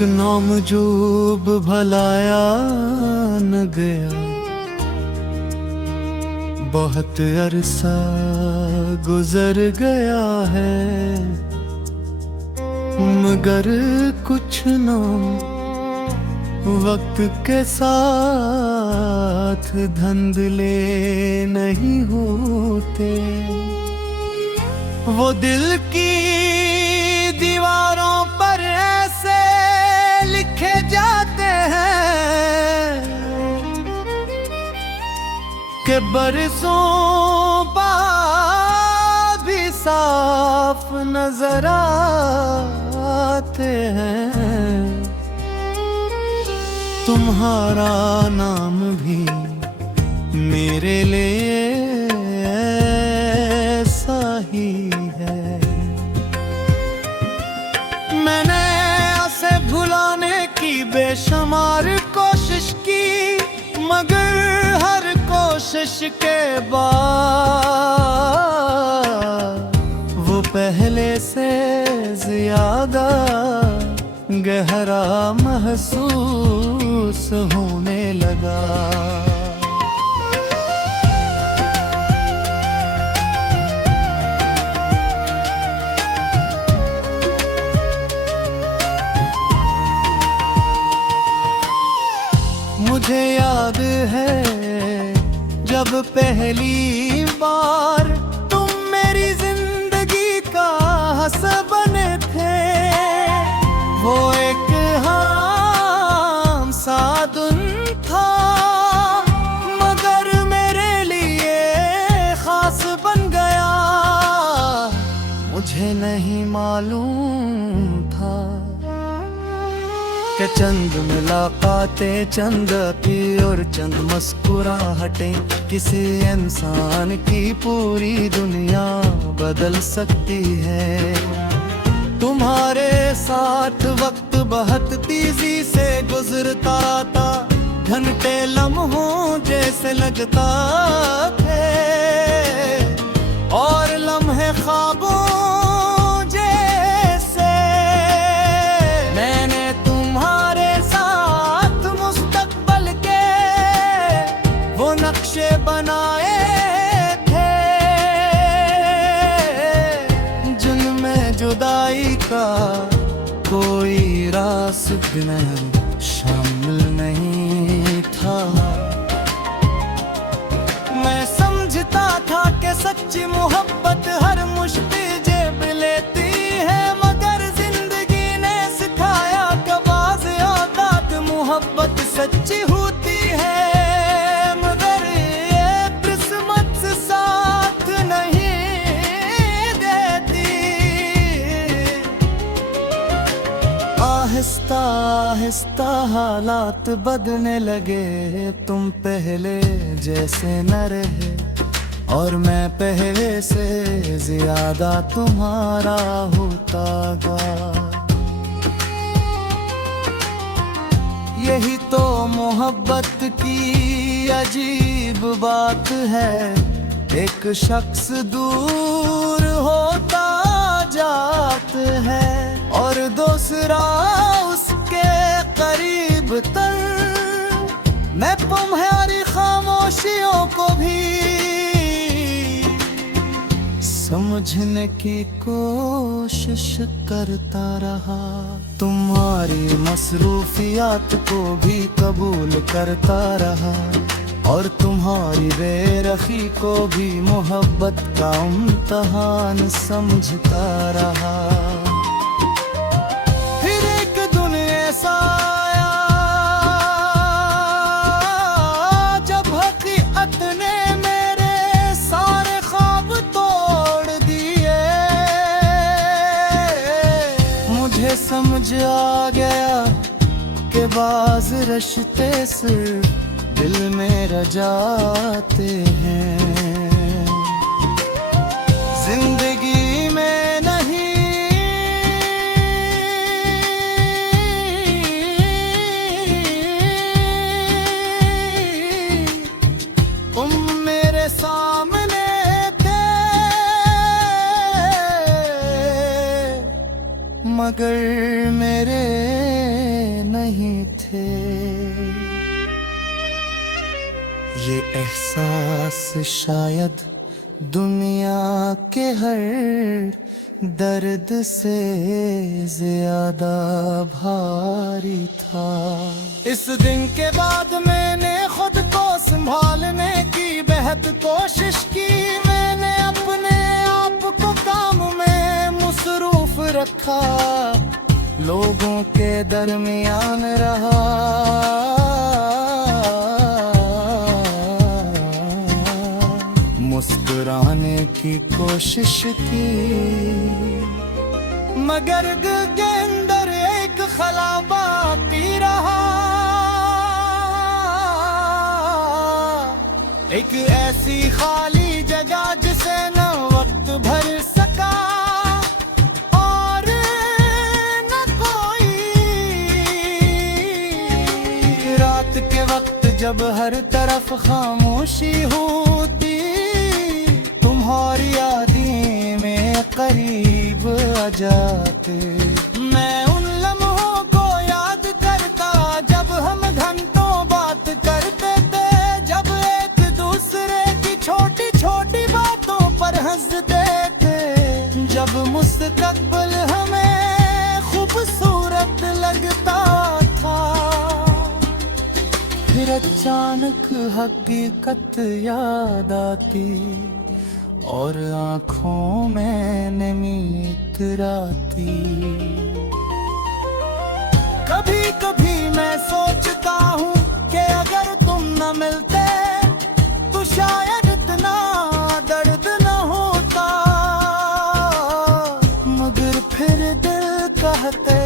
एक नामजूब भलाया न गया, बहुत अरसा गुजर गया है, मगर कुछ नाम वक्त के साथ धंधले नहीं होते। वो दिल की दीवारों पर ऐसे लिखे जाते हैं कि बरसों बाद भी साफ नजर आते हैं। तुम्हारा नाम भी मेरे लिए ऐसा ही है। मैंने उसे भुलाने की बेशुमार कोशिश की, मगर हर कोशिश के बाद वो पहले से ज्यादा गहरा महसूस होने लगा। मुझे याद है जब पहली बार तुम मेरी जिंदगी का हिस्सा बने थे। वो एक सादुन था, मगर मेरे लिए खास बन गया। मुझे नहीं मालूम था कि चंद मुलाकातें, चंद की और चंद मुस्कुराहटें किसी इंसान की पूरी दुनिया बदल सकती है। तुम्हारे साथ वक्त बहुत तेजी से गुजरता था, घंटे लम्हों जैसे लगता थे और लम्हे ख्वाबों जैसे। मैंने तुम्हारे साथ मुस्तकबल के वो नक्शे बनाए थे जिनमें जुदाई का कोई रास्ता शामिल नहीं था। मैं समझता था कि सच्ची मोहब्बत हर मुश्किल जेब लेती है, मगर जिंदगी ने सिखाया कि बाज़ औक़ात मोहब्बत सच्ची होती है, मगर ये किस्मत साथ नहीं देती। आहिस्ता आहिस्ता हालात बदलने लगे, तुम पहले जैसे न रहे और मैं पहले से ज्यादा तुम्हारा होता गया। यही तो मोहब्बत की अजीब बात है, एक शख्स दूर होता जाता है और दूसरा उसके करीब तर। मैं तुम्हारी खामोशियों को भी समझने की कोशिश करता रहा, तुम्हारी मसरूफियात को भी कबूल करता रहा और तुम्हारी बेरखी को भी मोहब्बत का इम्तिहान समझता रहा। फिर एक दिन ऐसा आया जब हकीकत ने मेरे सारे ख्वाब तोड़ दिए। मुझे समझ आ गया कि बाज़ रिश्ते सिर्फ दिल में रह जाते हैं, जिंदगी में नहीं। तुम मेरे सामने थे, मगर मेरे थे। ये एहसास शायद दुनिया के हर दर्द से ज्यादा भारी था। इस दिन के बाद मैंने खुद को संभालने की बेहद कोशिश की। मैंने अपने आप को काम में मसरूफ रखा, लोगों के दरमियान रहा। मुस्कुराने की कोशिश की, मगर दिल के अंदर एक खला बाकी रहा। एक ऐसी खाली जगह जिसे न वक्त भर सका और न कोई। रात के वक्त जब हर तरफ खामोशी होती, तुम्हारी यादें में करीब आ जाते। मैं उन लम्हों को याद करता जब हम घंटों बात करते थे, जब एक दूसरे की छोटी छोटी बातों पर हंसते थे, जब मुस्तकबिल हमें खूबसूरत लगता था। फिर अचानक हकीकत याद आती और आँखों में नमी इतराती। कभी कभी मैं सोचता हूँ कि अगर तुम न मिलते तो शायद इतना दर्द न होता। मगर फिर दिल कहते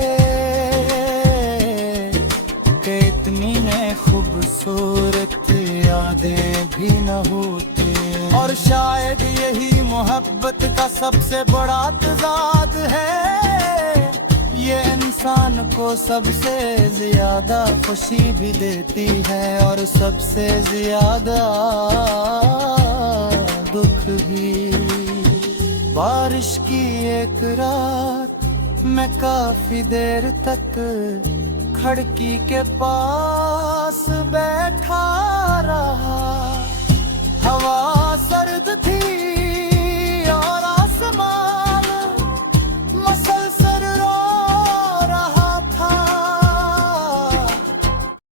कि इतनी खूबसूरत यादें भी न होती। और शायद यही मोहब्बत का सबसे बड़ा तज़ाद है, ये इंसान को सबसे ज्यादा खुशी भी देती है और सबसे ज्यादा दुख भी। बारिश की एक रात मैं काफी देर तक खिड़की के पास बैठा